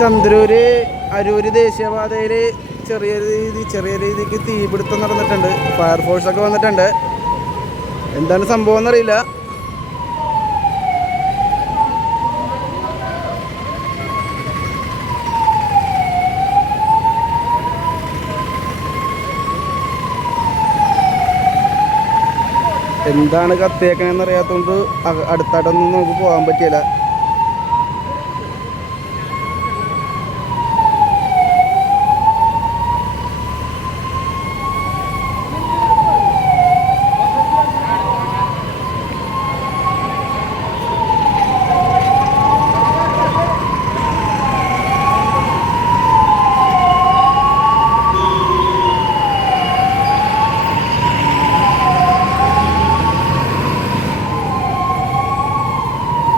ചന്ദ്രൂര് അരൂര് ദേശീയപാതയിൽ ചെറിയ രീതിക്ക് തീപിടുത്തം നടന്നിട്ടുണ്ട്. ഫയർഫോഴ്സൊക്കെ വന്നിട്ടുണ്ട്. എന്താണ് സംഭവം എന്നറിയില്ല. എന്താണ് കത്തിയേക്കണെന്ന് അറിയാത്തതുകൊണ്ട് അടുത്തായിട്ടൊന്നും നമുക്ക് പോകാൻ പറ്റിയില്ല.